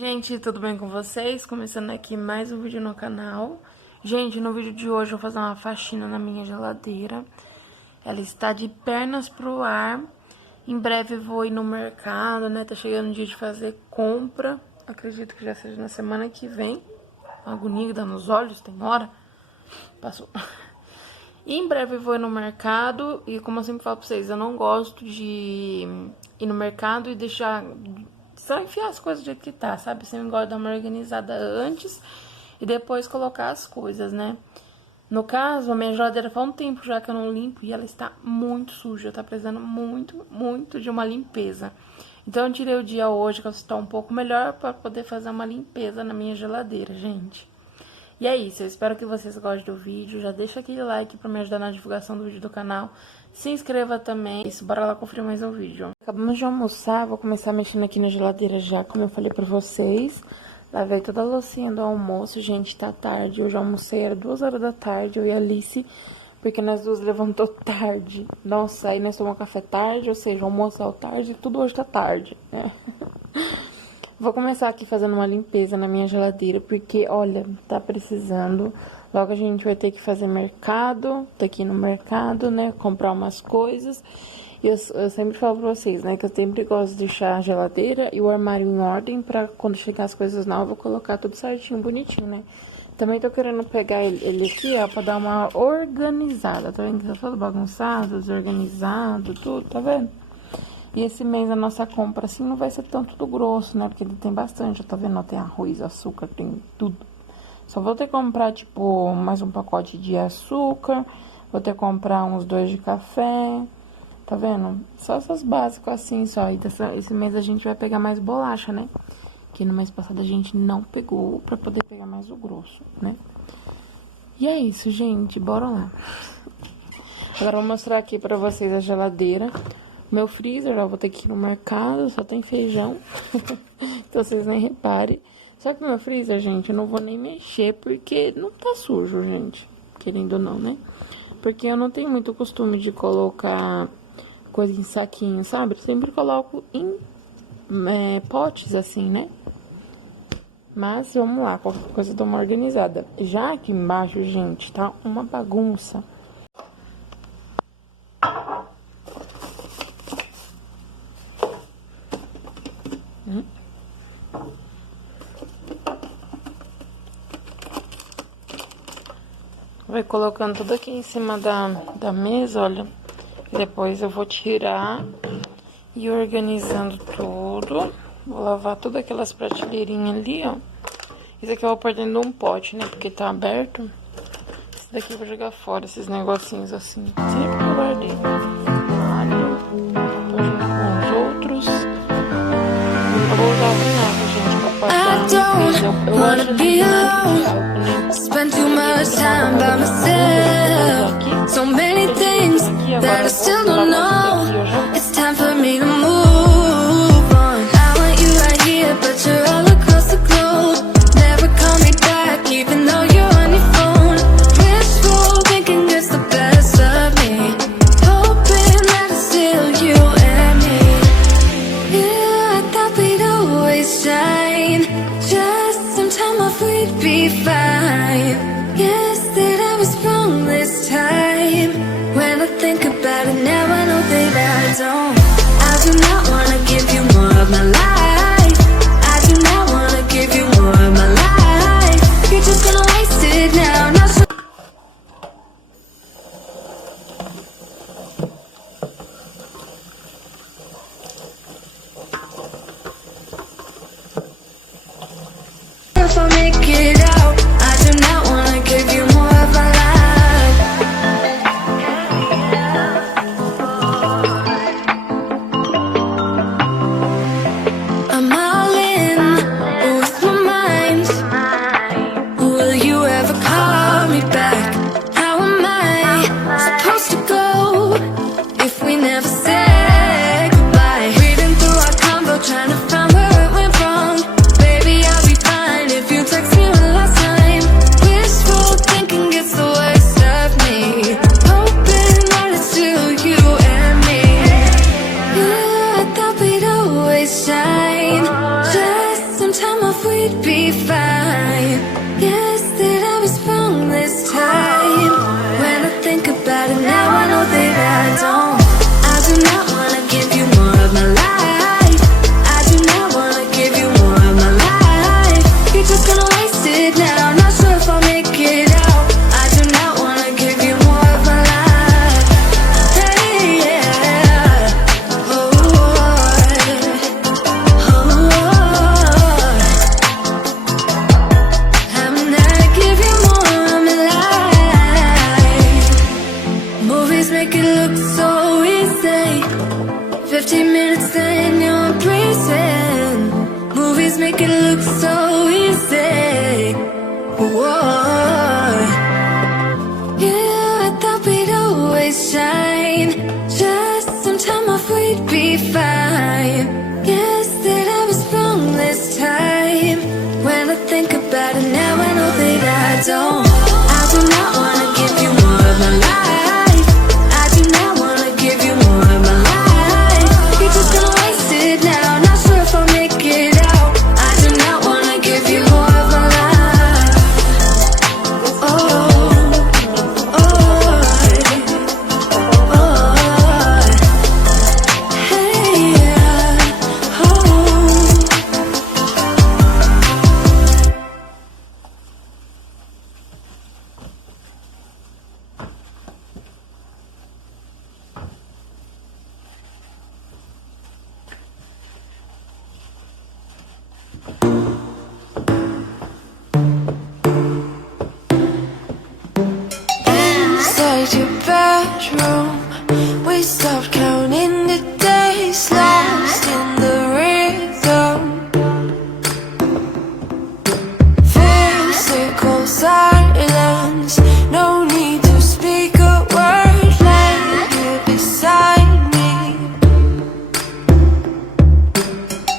Gente, tudo bem com vocês? Começando aqui mais um vídeo no canal. Gente, no vídeo de hoje eu vou fazer uma faxina na minha geladeira. Ela está de pernas pro ar. Em breve vou ir no mercado, né? Tá chegando o dia de fazer compra. Acredito que já seja na semana que vem. Uma agonia dá nos olhos, tem hora. Passou. E em breve eu vou ir no mercado. E como eu sempre falo pra vocês, eu não gosto de ir no mercado e deixar... só enfiar as coisas do jeito que tá, sabe? Eu sempre gosto de dar uma organizada antes e depois colocar as coisas, né? No caso, a minha geladeira faz um tempo já que eu não limpo e ela está muito suja. Tá precisando muito de uma limpeza. Então, eu tirei o dia hoje que eu estou um pouco melhor pra poder fazer uma limpeza na minha geladeira, gente. E é isso, eu espero que vocês gostem do vídeo. Já deixa aquele like pra me ajudar na divulgação do vídeo do canal. Se inscreva também. Isso, bora lá conferir mais um vídeo. Acabamos de almoçar, vou começar mexendo aqui na geladeira já, como eu falei pra vocês. Lavei toda a loucinha do almoço, gente, tá tarde. Eu já almocei, era 2 horas da tarde, eu e a Alice, porque nós duas levantou tarde. Nossa, aí nós tomamos café tarde, ou seja, almoçou tarde, tudo hoje tá tarde, né? Vou começar aqui fazendo uma limpeza na minha geladeira, porque, olha, tá precisando. Logo a gente vai ter que fazer mercado, ter que ir no mercado, né, comprar umas coisas. E eu sempre falo pra vocês, né, que eu sempre gosto de deixar a geladeira e o armário em ordem pra quando chegar as coisas novas, eu colocar tudo certinho, bonitinho, né. Também tô querendo pegar ele aqui, ó, pra dar uma organizada. Tá vendo que tá todo bagunçado, desorganizado, tudo, tá vendo? E esse mês a nossa compra, assim, não vai ser tanto do grosso, né? Porque ele tem bastante, tá vendo? Tem arroz, açúcar, tem tudo. Só vou ter que comprar, tipo, mais um pacote de açúcar. Vou ter que comprar uns 2 de café. Tá vendo? Só essas básicas, assim, só. E esse mês a gente vai pegar mais bolacha, né? Que no mês passado a gente não pegou pra poder pegar mais o grosso, né? E é isso, gente. Bora lá. Agora eu vou mostrar aqui pra vocês a geladeira. Meu freezer, ó, vou ter que ir no mercado, só tem feijão. Então vocês nem reparem. Só que meu freezer, gente, eu não vou nem mexer, porque não tá sujo, gente. Querendo ou não, né? Porque eu não tenho muito costume de colocar coisa em saquinho, sabe? Eu sempre coloco em potes, assim, né? Mas vamos lá, qualquer coisa eu dou uma organizada. Já aqui embaixo, gente, tá uma bagunça. Vai colocando tudo aqui em cima da mesa, olha. Depois eu vou tirar e organizando tudo. Vou lavar todas aquelas prateleirinhas ali, ó. Isso aqui eu vou pôr dentro de um pote, né? Porque tá aberto. Esse daqui eu vou jogar fora, esses negocinhos assim. Sempre que eu guardei. Alho. Tô junto com os outros. Eu vou usar o vinagre, gente, pra passar na mesa. Eu acho que Spend too much time by myself. So many things that I still don't know. It's time for me to move on. I want you right here, but you're all across the globe. Never call me back, even though you're on your phone. Wishful thinking gets the best of me. Hoping that it's still you and me. Yeah, I thought we'd always shine. Just some time off, we'd be fine. Guess that I was wrong this time. When I think about it now, I know that I don't. I do not wanna give you more of my life. I do not wanna give you more of my life. You're just gonna waste it now. Not so if I make it out. I do not wanna give you more of my life. I'm all in with my mind. Will you ever call me back? How am I supposed to go if we never said goodbye? Reading through our convo, trying to find where it went wrong. Baby, I'll be fine if you text me alone. we'd be fine. Guess that I was wrong this time. When I think about it now, I know that I don't. I do not wanna give you more of my life. I do not wanna give you more of my life. You're just gonna waste it now. Not sure if I'll make it out. I do not wanna give you more of my life. Hey, yeah. Oh, I'm not giving more of my life. Movies make it look so easy. 15 minutes then you're breezing. Movies make it look so easy. Whoa. Yeah, I thought we'd always shine. Just some time off, we'd be fine. Guess that I was wrong this time. When I think about it now, I know that I don't. I do not wanna give you more of my life. I do not wanna give you more of my life. You're just gonna waste it now. Not sure if I'll make it out. I do not wanna give you more of my life. Oh, oh, oh. Hey, yeah. Oh. Inside your bedroom, we stopped counting the days, lost in the rhythm. Physical silence, no need to speak a word. Lay here beside me.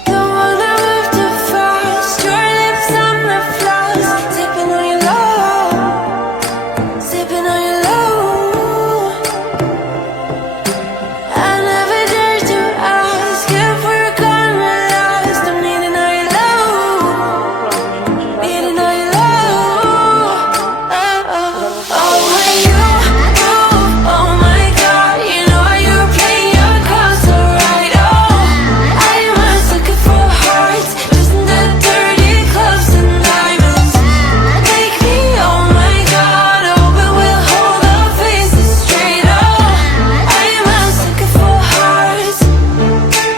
The one that moved too fast, your lips on the floors, sipping on your love, sipping on your love. I never dared to ask if we're gonna last. I'm needing all your love, needing all your love. Oh, when you, oh my God, you know you play your cards so right. Oh, I was looking for hearts, just in the dirty clubs and diamonds. Take me, oh my God, oh, but we'll hold our faces straight. Oh, I was looking for hearts,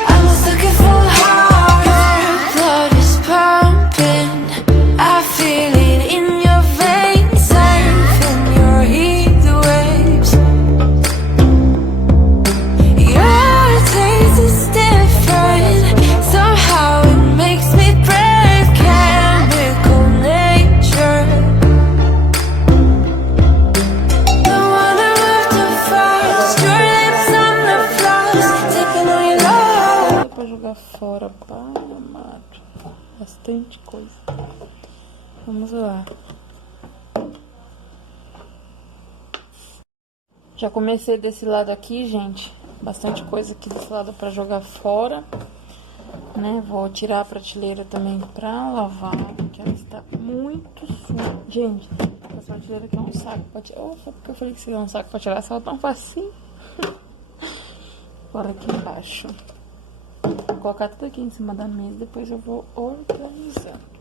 I was looking for hearts. Your blood is pumping, I feel it in your veins, surfing your heat waves. Your taste is different, somehow it makes me brave. Chemical nature, the one that moved too fast, your lips on the floors, sipping on your love. Pra jogar fora, pai amado. Bastante coisa. Vamos lá. Já comecei desse lado aqui, gente. Bastante coisa aqui desse lado pra jogar fora, né? Vou tirar a prateleira também pra lavar, porque ela está muito suja. Gente, essa prateleira aqui é um saco pra tirar. Oh, foi porque eu falei que seria um saco pra tirar, essa ela tão facinho. Agora aqui embaixo. Vou colocar tudo aqui em cima da mesa, depois eu vou organizando.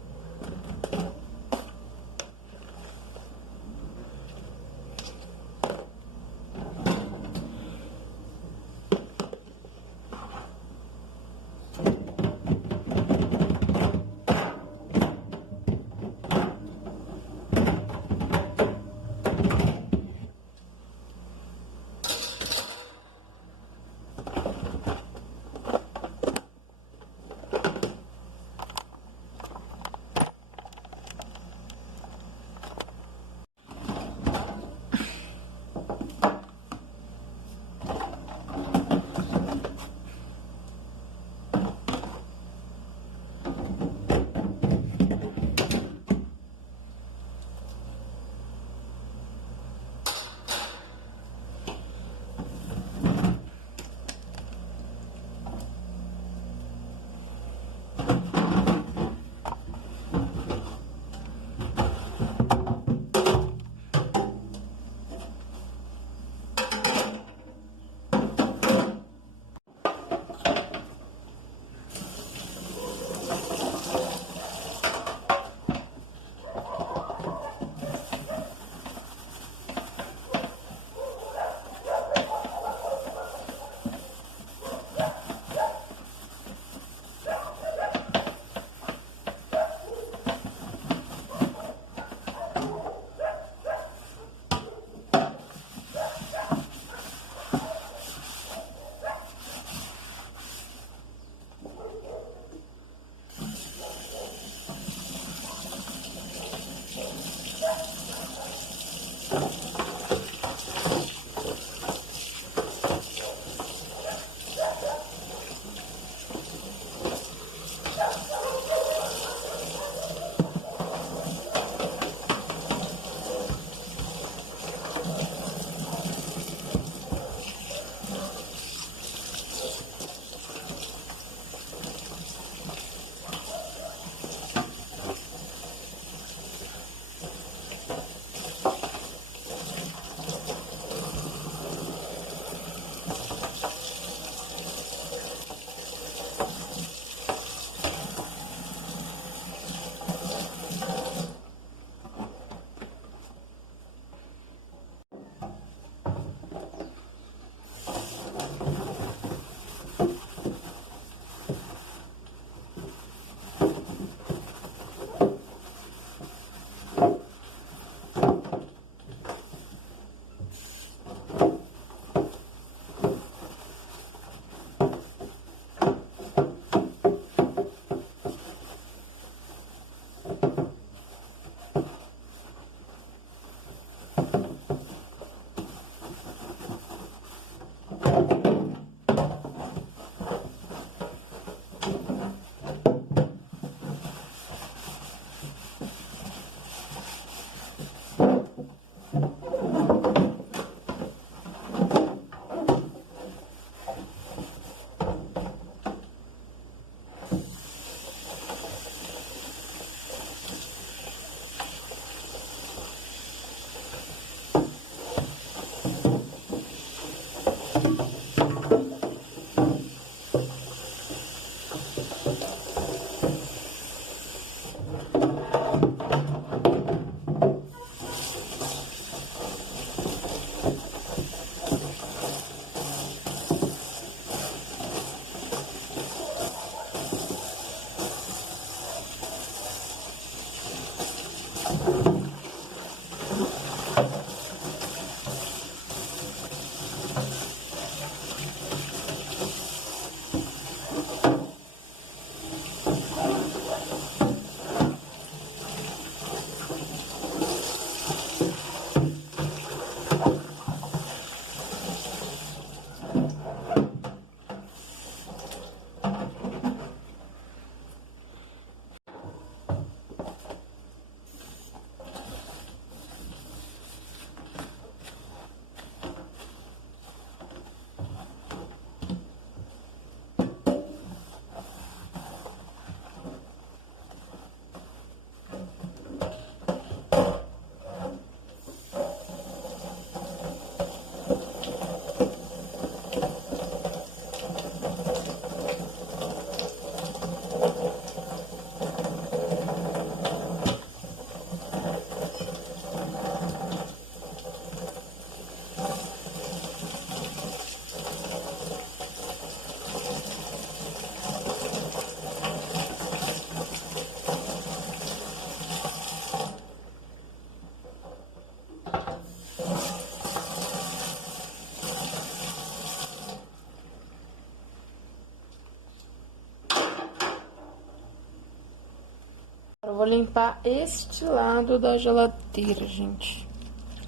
Eu vou limpar este lado da geladeira, gente.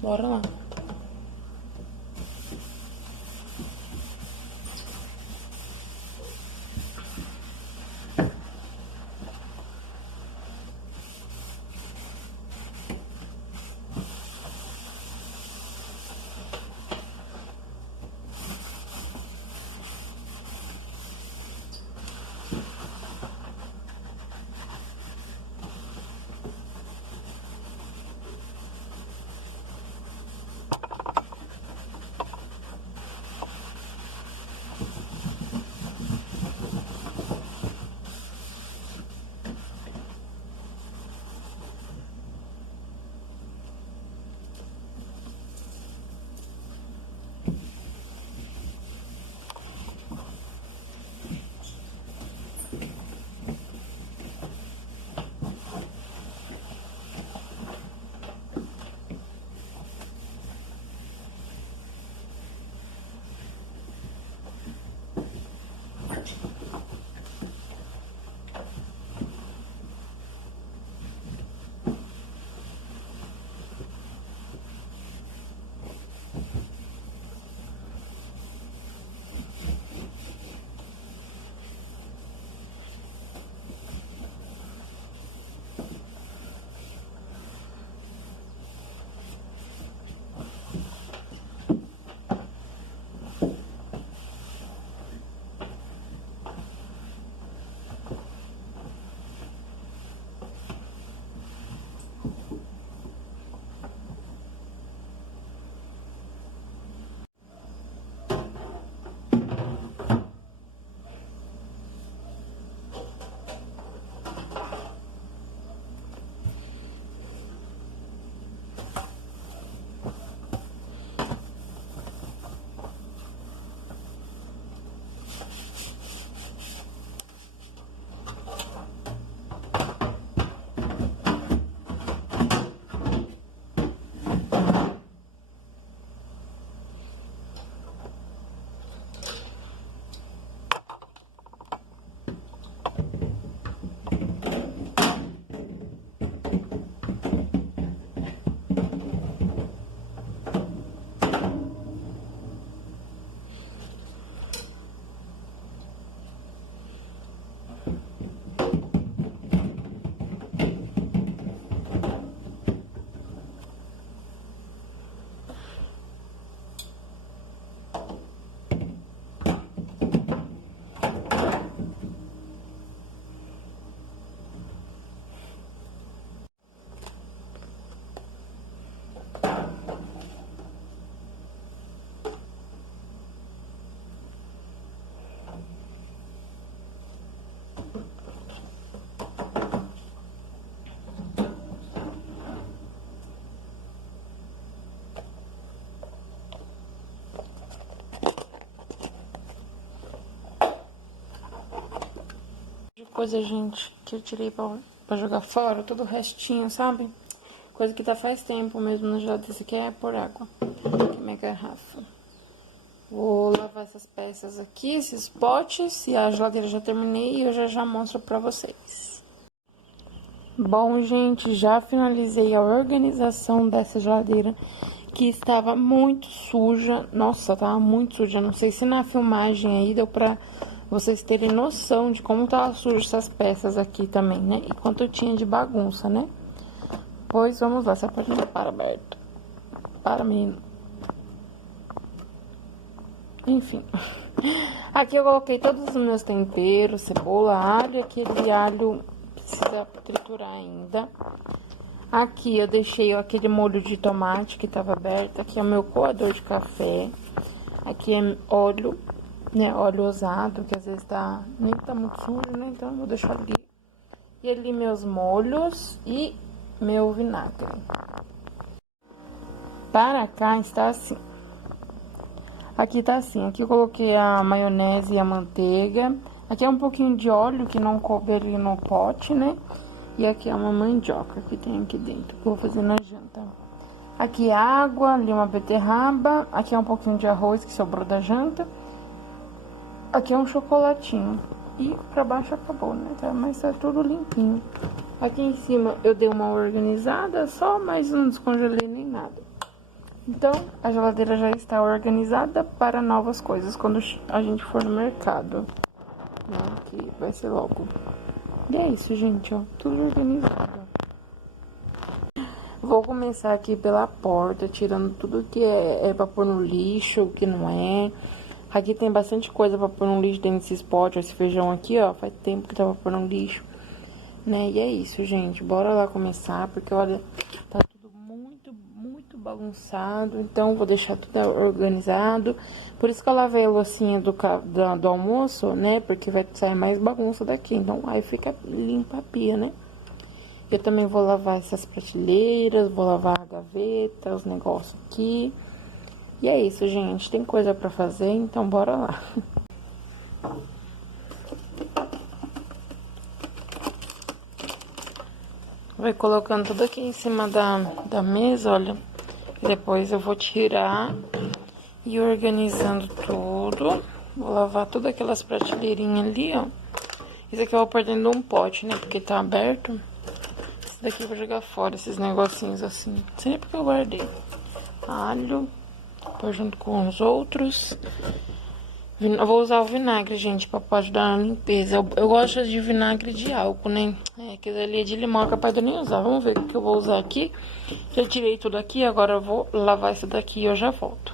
Bora lá. coisa, gente, que eu tirei pra jogar fora, todo o restinho, sabe? Coisa que tá faz tempo mesmo na geladeira. Isso aqui é por água. Aqui minha garrafa. Vou lavar essas peças aqui, esses potes. E a geladeira já terminei e eu já mostro pra vocês. Bom, gente, já finalizei a organização dessa geladeira, que estava muito suja. Nossa, tava muito suja. Não sei se na filmagem aí deu pra vocês terem noção de como tava sujo essas peças aqui também, né? E quanto eu tinha de bagunça, né? Pois vamos lá, essa página para aberto. Para, menino. Enfim. Aqui eu coloquei todos os meus temperos, cebola, alho. Aquele alho precisa triturar ainda. Aqui eu deixei aquele molho de tomate que tava aberto. Aqui é o meu coador de café. Aqui é óleo, né? Óleo usado, que às vezes nem tá muito sujo, né? Então eu vou deixar ali. E ali meus molhos e meu vinagre. Para cá está assim. Aqui tá assim. Aqui eu coloquei a maionese e a manteiga. Aqui é um pouquinho de óleo que não coube ali no pote, né? E aqui é uma mandioca que tem aqui dentro, que eu vou fazer na janta. Aqui é água, ali uma beterraba. Aqui é um pouquinho de arroz que sobrou da janta. Aqui é um chocolatinho. E pra baixo acabou, né? Mas tá tudo limpinho. Aqui em cima eu dei uma organizada só, mas não descongelei nem nada. Então, a geladeira já está organizada para novas coisas quando a gente for no mercado. Né? Que vai ser logo. E é isso, gente, ó. Tudo organizado. Vou começar aqui pela porta, tirando tudo que é pra pôr no lixo, o que não é. Aqui tem bastante coisa pra pôr no lixo dentro desses potes. Esse feijão aqui, ó, faz tempo que tava pôr no lixo. Né? E é isso, gente. Bora lá começar, porque, olha, tá tudo muito bagunçado. Então, vou deixar tudo organizado. Por isso que eu lavei a loucinha do almoço, né? Porque vai sair mais bagunça daqui. Então, aí fica limpa a pia, né? Eu também vou lavar essas prateleiras, vou lavar a gaveta, os negócios aqui. E é isso, gente. Tem coisa pra fazer, então bora lá. Vai colocando tudo aqui em cima da mesa, olha. Depois eu vou tirar e organizando tudo. Vou lavar todas aquelas prateleirinhas ali, ó. Isso aqui eu vou pôr dentro de um pote, né? Porque tá aberto. Esse daqui eu vou jogar fora, esses negocinhos assim. Não sei nem porque eu guardei. Alho. Pôr junto com os outros. Eu vou usar o vinagre, gente, pra ajudar na limpeza. Eu gosto de vinagre de álcool, né? Aquele ali é de limão, é capaz de eu nem usar. Vamos ver o que eu vou usar aqui. Já tirei tudo aqui, agora eu vou lavar isso daqui e eu já volto.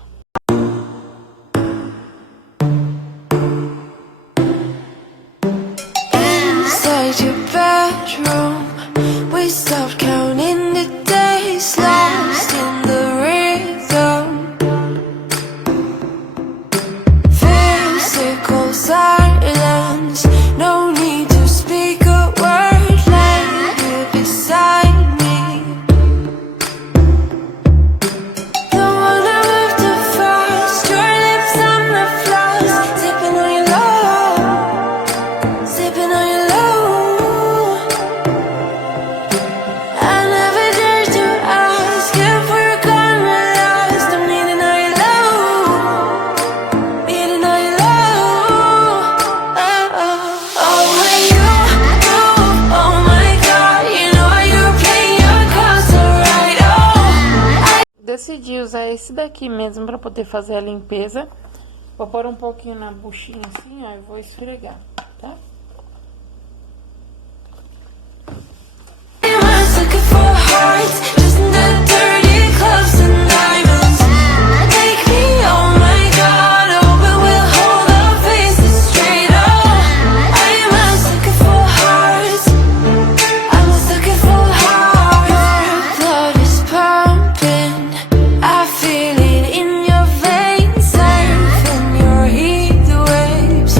Inside your bedroom, we stopped counting the days, lost in the rhythm. Physical silence, no need to speak a word, lay here beside me. Don't wanna move too fast, your lips on the floor, sipping on your love, sipping on your love. I never dare to ask if we're gonna last. I'm needing all your love, needing all your love. Oh, when you, oh my God, you know you're playing your cards so right. Oh, Decidi usar esse daqui mesmo pra poder fazer a limpeza. Vou pôr um pouquinho na buchinha assim, ó, e vou esfregar, tá? am I looking for hearts, just in the dirty clubs and diamonds? Take me, oh my God, oh, but we'll hold our faces straight. Oh, I am looking for hearts, I was looking for hearts. Your blood is pumping, I feel it in your veins, surfing your heat waves.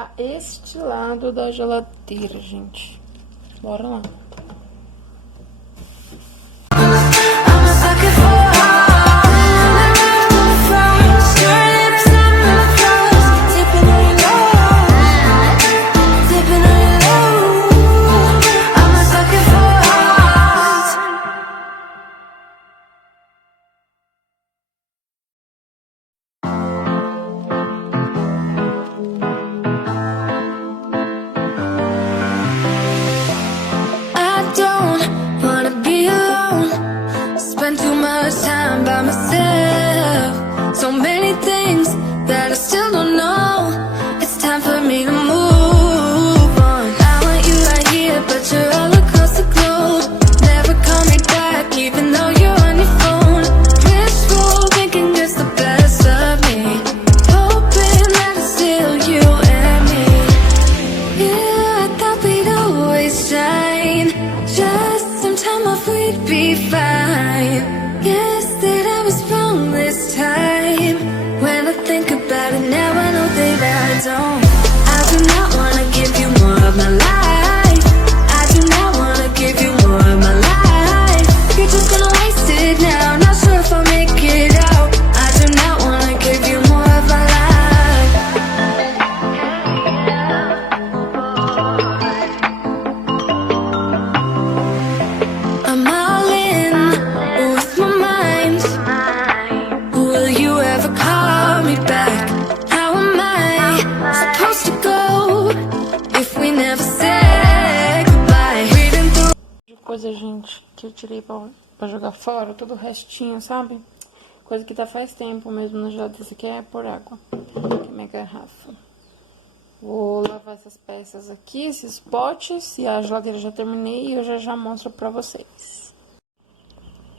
limpar este lado da geladeira, gente. Bora lá. I'm a sucker for hearts. Your lips on my clothes, tipping on your nose, tipping on your nose. I'm a sucker for hearts. I don't wanna be alone. Spend too much time by myself. So many things that I still don't know. It's time for me to move on. I want you right here, but you're all across the globe. Never call me back, even though you're on your phone. Wishful thinking gets the best of me. Hoping that it's still you and me. Yeah, I thought we'd always shine. Just some time off, we'd be fine. Guess that I was wrong this time. When I think about it now, I know that I don't. I do not wanna give you more of my life. I do not wanna give you more of my life. You're just gonna waste it now. Not sure if I'll make it out. I do not wanna give you more of my life. I'm all in with my mind. Will you ever call me back? How am I supposed to go if we never say goodbye? Reading through De coisa, gente, que eu tirei pra jogar fora, todo o restinho, sabe? Coisa que tá faz tempo mesmo na geladeira. Isso aqui é por água. Aqui é minha garrafa. Vou lavar essas peças aqui, esses potes, e a geladeira já terminei e eu já mostro pra vocês.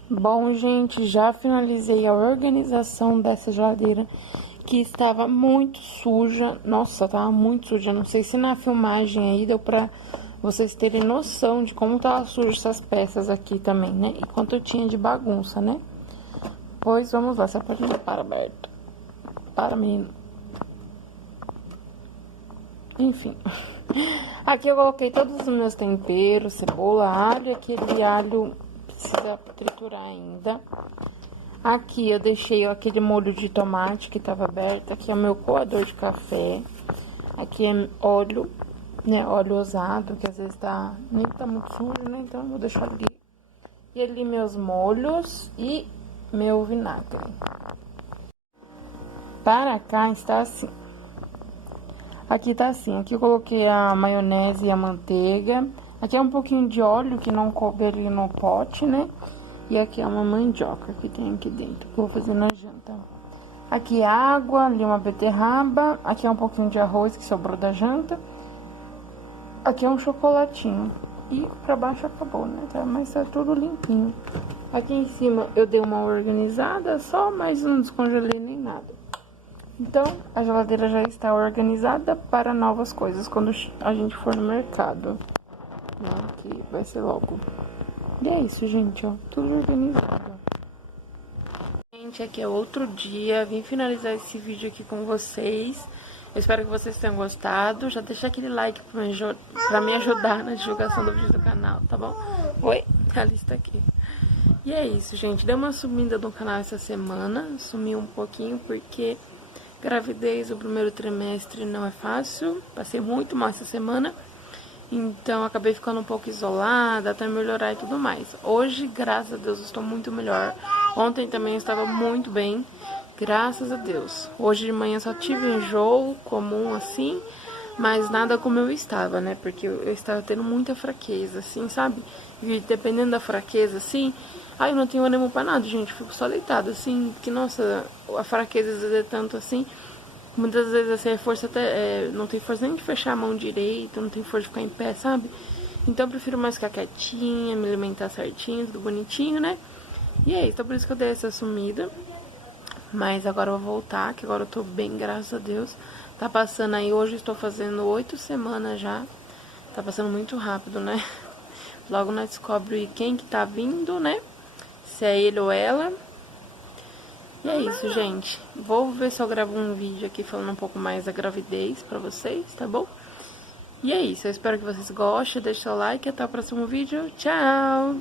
Bom, gente, já finalizei a organização dessa geladeira, que estava muito suja. Nossa, tava muito suja. Não sei se na filmagem aí deu pra vocês terem noção de como tava suja essas peças aqui também, né? E quanto eu tinha de bagunça, né? Pois vamos lá, você pode para, Berto. Para, menino. Enfim. Aqui eu coloquei todos os meus temperos, cebola, alho. Aquele alho precisa triturar ainda. Aqui eu deixei aquele molho de tomate que tava aberto. Aqui é o meu coador de café. Aqui é óleo, né? Óleo usado, que às vezes nem tá muito sujo, né? Então eu vou deixar ali. E ali meus molhos e meu vinagre. Para cá está assim. Aqui tá assim, aqui eu coloquei a maionese e a manteiga. Aqui é um pouquinho de óleo que não coube ali no pote, né? E aqui é uma mandioca que tem aqui dentro, que eu vou fazer na janta. Aqui é água, ali uma beterraba. Aqui é um pouquinho de arroz que sobrou da janta. Aqui é um chocolatinho. E pra baixo acabou, né? Mas tá tudo limpinho. Aqui em cima eu dei uma organizada só, mas não descongelei nem nada. Então, a geladeira já está organizada para novas coisas quando a gente for no mercado, né? Que vai ser logo. E é isso, gente, ó. Tudo organizado. Gente, aqui é outro dia. Vim finalizar esse vídeo aqui com vocês. Eu espero que vocês tenham gostado. Já deixa aquele like pra me ajudar na divulgação do vídeo do canal, tá bom? Oi, a lista aqui. E é isso, gente. Deu uma sumida no canal essa semana. Sumi um pouquinho porque gravidez, o primeiro trimestre não é fácil. Passei muito mal essa semana. Então, acabei ficando um pouco isolada até melhorar e tudo mais. Hoje, graças a Deus, eu estou muito melhor. Ontem também eu estava muito bem. Graças a Deus. Hoje de manhã só tive enjoo comum assim, mas nada como eu estava, né? Porque eu estava tendo muita fraqueza, assim, sabe? E dependendo da fraqueza, assim, eu não tenho ânimo pra nada, gente. Fico só deitada, assim, que, nossa, a fraqueza às vezes é tanto assim. Muitas vezes, assim, a força até, não tem força nem de fechar a mão direita, não tem força de ficar em pé, sabe? Então eu prefiro mais ficar quietinha, me alimentar certinho, tudo bonitinho, né? E é isso, então por isso que eu dei essa sumida. Mas agora eu vou voltar, que agora eu tô bem, graças a Deus. Tá passando aí, hoje eu estou fazendo 8 semanas já. Tá passando muito rápido, né? Logo nós descobre quem que tá vindo, né? Se é ele ou ela. E é isso, gente. Vou ver se eu gravo um vídeo aqui falando um pouco mais da gravidez pra vocês, tá bom? E é isso, eu espero que vocês gostem, deixe seu like e até o próximo vídeo. Tchau!